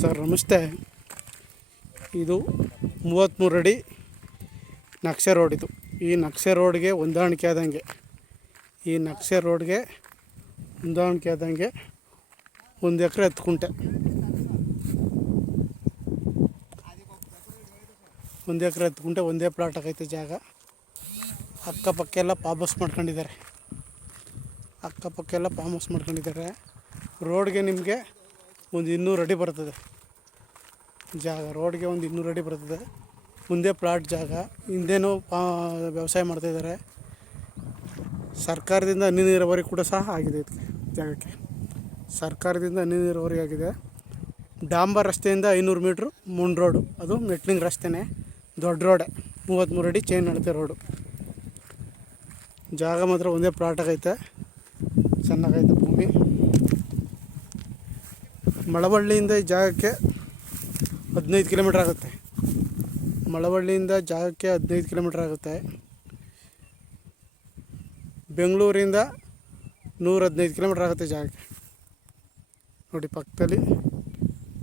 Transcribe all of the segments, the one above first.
Sir, ನಮಸ್ತೆ. ಇದು ಮೂವತ್ತ್ಮೂರು ಅಡಿ ನಕ್ಷೆ ರೋಡ್ ಇದು. ಈ ನಕ್ಷೆ ರೋಡ್ಗೆ ಹೊಂದಾಣಿಕೆ ಆದಂಗೆ, ಈ ನಕ್ಷೆ ರೋಡ್ಗೆ ಹೊಂದಾಣಿಕೆ ಆದಂಗೆ ಒಂದು ಎಕರೆ ಹತ್ತು ಕುಂಟೆ. ಒಂದು ಎಕರೆ ಹತ್ತು ಒಂದೇ ಪ್ಲಾಟ್ ಆಗೈತೆ ಜಾಗ. ಅಕ್ಕಪಕ್ಕ ಎಲ್ಲ ಪಾಮಸ್ ಮಾಡ್ಕೊಂಡಿದ್ದಾರೆ. ಅಕ್ಕಪಕ್ಕ ಎಲ್ಲ ಹೌಸ್ ಮಾಡ್ಕೊಂಡಿದ್ದಾರೆ. ರೋಡ್ಗೆ ನಿಮಗೆ ಒಂದು ಇನ್ನೂರು ಅಡಿ ಬರ್ತದೆ. ಜಾಗ, ರೋಡ್ಗೆ ಒಂದು ಇನ್ನೂರು ಅಡಿ ಬರ್ತದೆ. ಮುಂದೆ ಪ್ಲಾಟ್ ಜಾಗ, ಹಿಂದೇನೋ ವ್ಯವಸಾಯ ಮಾಡ್ತಾಯಿದ್ದಾರೆ ಸರ್ಕಾರದಿಂದ ಹನಿ ನೀರಾವರಿ ಕೂಡ ಸಹ ಆಗಿದೆ ಇದಕ್ಕೆ, ಜಾಗಕ್ಕೆ. ಸರ್ಕಾರದಿಂದ ಹನಿ ನೀರಾವರಿ ಆಗಿದೆ. ಡಾಂಬರ್ ರಸ್ತೆಯಿಂದ ಐನೂರು ಮೀಟ್ರ್ ಮುಂಡ್ ರೋಡು. ಅದು ಮೆಟ್ಲಿಂಗ್ ರಸ್ತೆನೇ. ದೊಡ್ಡ ರೋಡೆ. ಮೂವತ್ತ್ಮೂರು ಅಡಿ ಚೈನ್ ನಡತೆ ರೋಡು. ಜಾಗ ಮಾತ್ರ ಒಂದೇ ಪ್ಲಾಟಾಗೈತೆ ಚೆನ್ನಾಗೈತೆ ಭೂಮಿ. ಮಳವಳ್ಳಿಯಿಂದ ಈ ಜಾಗಕ್ಕೆ ಹದಿನೈದು ಕಿಲೋಮೀಟ್ರ್ ಆಗುತ್ತೆ. ಮಳವಳ್ಳಿಯಿಂದ ಜಾಗಕ್ಕೆ ಹದಿನೈದು ಕಿಲೋಮೀಟ್ರ್ ಆಗುತ್ತೆ. ಬೆಂಗಳೂರಿಂದ ನೂರ ಹದಿನೈದು ಕಿಲೋಮೀಟ್ರ್ ಆಗುತ್ತೆ ಜಾಗಕ್ಕೆ. ನೋಡಿ, ಪಕ್ಕದಲ್ಲಿ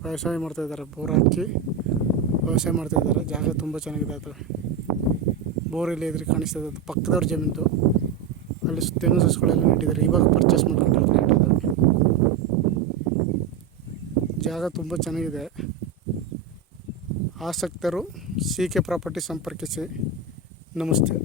ವ್ಯವಸಾಯ ಮಾಡ್ತಾಯಿದ್ದಾರೆ ಬೋರ್ ಹಾಕಿ ವ್ಯವಸಾಯ ಮಾಡ್ತಾಯಿದ್ದಾರೆ ಜಾಗ ತುಂಬ ಚೆನ್ನಾಗಿದೆ ಅದು. ಬೋರ್ ಇಲ್ಲಿ ಎದುರು ಕಾಣಿಸ್ತದೆ ಪಕ್ಕದವ್ರ ಜಮೀನು ಅಲ್ಲಿ ತೆಂಗು ಸಸ್ಗಳೆಲ್ಲ ನೆಟ್ಟಿದ್ದಾರೆ. ಇವಾಗ ಪರ್ಚೇಸ್ ಮಾಡ್ಕೊಂಡಿರೋದು ರೇಟ್ ಅದು ಜಾಗ ತುಂಬ ಚೆನ್ನಾಗಿದೆ. ಆಸಕ್ತರು ಸಿ ಕೆ ಪ್ರಾಪರ್ಟಿ ಸಂಪರ್ಕಿಸಿ. ನಮಸ್ತೆ.